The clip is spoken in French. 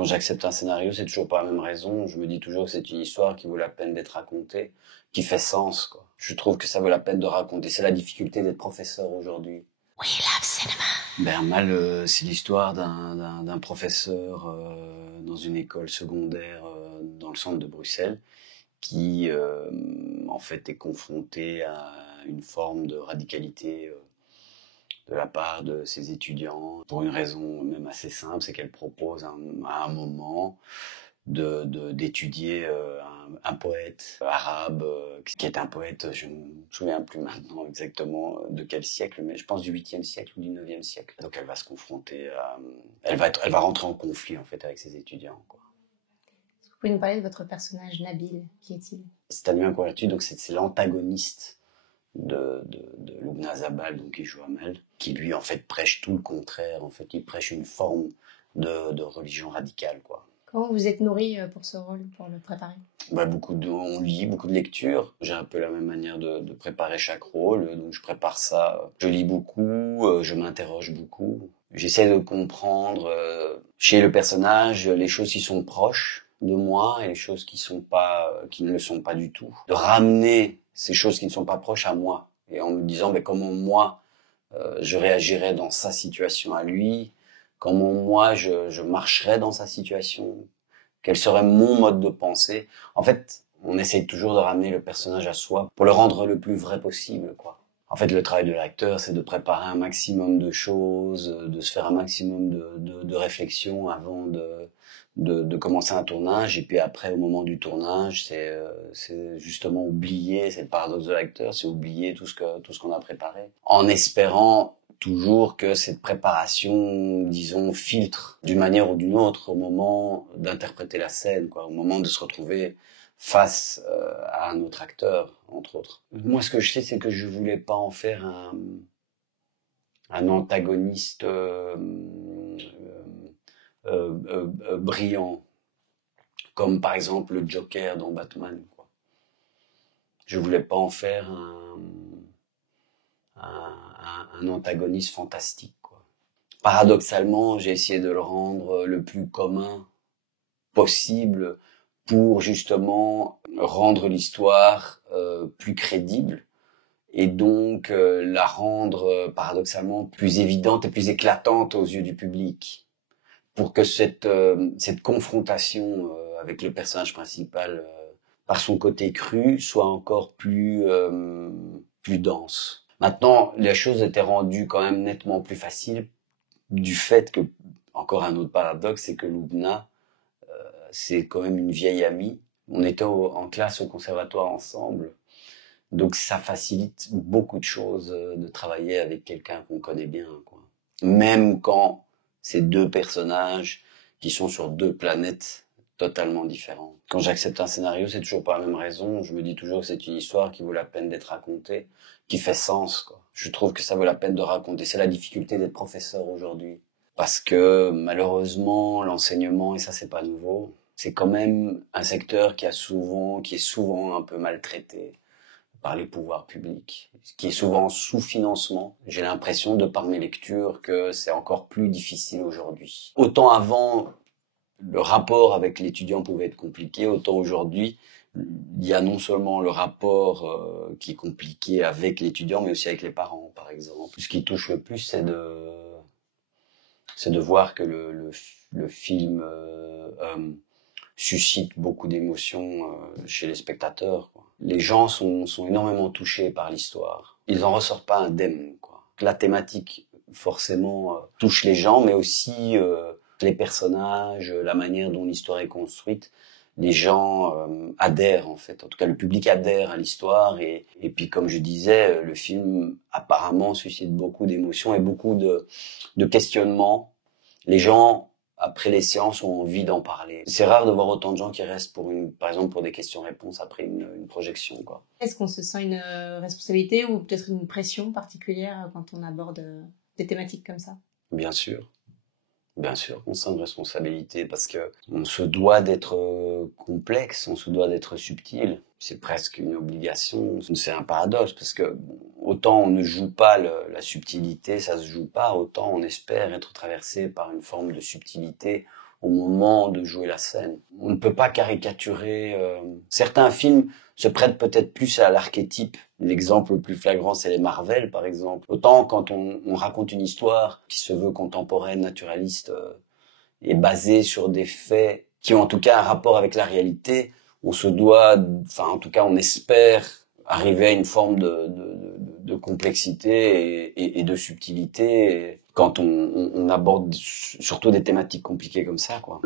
Quand j'accepte un scénario, c'est toujours pour la même raison. Je me dis toujours que c'est une histoire qui vaut la peine d'être racontée, qui fait sens, quoi. Je trouve que ça vaut la peine de raconter. C'est la difficulté d'être professeur aujourd'hui. We love cinema. Mal, c'est l'histoire d'un professeur dans une école secondaire dans le centre de Bruxelles qui, en fait, est confronté à une forme de radicalité de la part de ses étudiants, pour une raison même assez simple, c'est qu'elle propose à un moment d'étudier un poète arabe, qui est un poète, je ne me souviens plus maintenant exactement de quel siècle, mais je pense du 8e siècle ou du 9e siècle. Donc elle va se confronter à... Elle va rentrer en conflit en fait avec ses étudiants, quoi. Est-ce que vous pouvez nous parler de votre personnage Nabil? Qui est-il? C'est Anu Inconverti, donc c'est l'antagoniste de Lubna Zabal, donc qui joue Amel, qui lui en fait prêche tout le contraire. En fait, il prêche une forme de religion radicale, quoi. Comment vous êtes nourri pour ce rôle, pour le préparer? On lit beaucoup de lectures. J'ai un peu la même manière de préparer chaque rôle, donc je prépare ça. Je lis beaucoup, je m'interroge beaucoup. J'essaie de comprendre chez le personnage les choses qui sont proches de moi et les choses qui ne le sont pas du tout. De ramener ces choses qui ne sont pas proches à moi et en me disant comment moi je réagirais dans sa situation à lui, comment moi je marcherais dans sa situation, quel serait mon mode de pensée. En fait, on essaye toujours de ramener le personnage à soi pour le rendre le plus vrai possible, quoi. En fait, le travail de l'acteur, c'est de préparer un maximum de choses, de se faire un maximum de réflexions avant de commencer un tournage. Et puis après, au moment du tournage, c'est justement oublier, c'est le paradoxe de l'acteur, c'est oublier tout ce qu'on a préparé. En espérant toujours que cette préparation, disons, filtre d'une manière ou d'une autre au moment d'interpréter la scène, quoi, au moment de se retrouver face à un autre acteur, entre autres. Moi, ce que je sais, c'est que je voulais pas en faire un antagoniste brillant, comme par exemple le Joker dans Batman, quoi. Je voulais pas en faire un antagoniste fantastique, quoi. Paradoxalement, j'ai essayé de le rendre le plus commun possible pour justement rendre l'histoire plus crédible et donc la rendre paradoxalement plus évidente et plus éclatante aux yeux du public, pour que cette confrontation avec le personnage principal par son côté cru soit encore plus dense. Maintenant, les choses étaient rendues quand même nettement plus faciles du fait que, encore un autre paradoxe, c'est que Lubna, c'est quand même une vieille amie. On était en classe au conservatoire ensemble. Donc ça facilite beaucoup de choses de travailler avec quelqu'un qu'on connaît bien, quoi. Même quand c'est deux personnages qui sont sur deux planètes totalement différentes. Quand j'accepte un scénario, c'est toujours pour la même raison. Je me dis toujours que c'est une histoire qui vaut la peine d'être racontée, qui fait sens, quoi. Je trouve que ça vaut la peine de raconter. C'est la difficulté d'être professeur aujourd'hui. Parce que malheureusement, l'enseignement, et ça c'est pas nouveau, c'est quand même un secteur qui est souvent un peu maltraité par les pouvoirs publics, qui est souvent sous-financement. J'ai l'impression, de par mes lectures, que c'est encore plus difficile aujourd'hui. Autant avant, le rapport avec l'étudiant pouvait être compliqué, autant aujourd'hui, il y a non seulement le rapport qui est compliqué avec l'étudiant, mais aussi avec les parents, par exemple. Ce qui touche le plus, c'est de voir que le film suscite beaucoup d'émotions chez les spectateurs, quoi. Les gens sont énormément touchés par l'histoire. Ils en ressortent pas indemnes, quoi. La thématique, forcément, touche les gens, mais aussi les personnages, la manière dont l'histoire est construite. Les gens adhèrent, en fait. En tout cas, le public adhère à l'histoire. Et puis, comme je disais, le film, apparemment, suscite beaucoup d'émotions et beaucoup de questionnements. Les gens, après les séances, ont envie d'en parler. C'est rare de voir autant de gens qui restent par exemple, pour des questions-réponses après une projection, quoi. Est-ce qu'on se sent une responsabilité ou peut-être une pression particulière quand on aborde des thématiques comme ça? Bien sûr, on sent une responsabilité parce que on se doit d'être complexe, on se doit d'être subtil. C'est presque une obligation. C'est un paradoxe parce que autant on ne joue pas la subtilité, ça se joue pas, autant on espère être traversé par une forme de subtilité au moment de jouer la scène. On ne peut pas caricaturer. Certains films se prêtent peut-être plus à l'archétype. L'exemple le plus flagrant, c'est les Marvel, par exemple. Autant quand on raconte une histoire qui se veut contemporaine, naturaliste, et basée sur des faits qui ont en tout cas un rapport avec la réalité, on se doit, enfin en tout cas on espère arriver à une forme de complexité et de subtilité quand on aborde surtout des thématiques compliquées comme ça, quoi.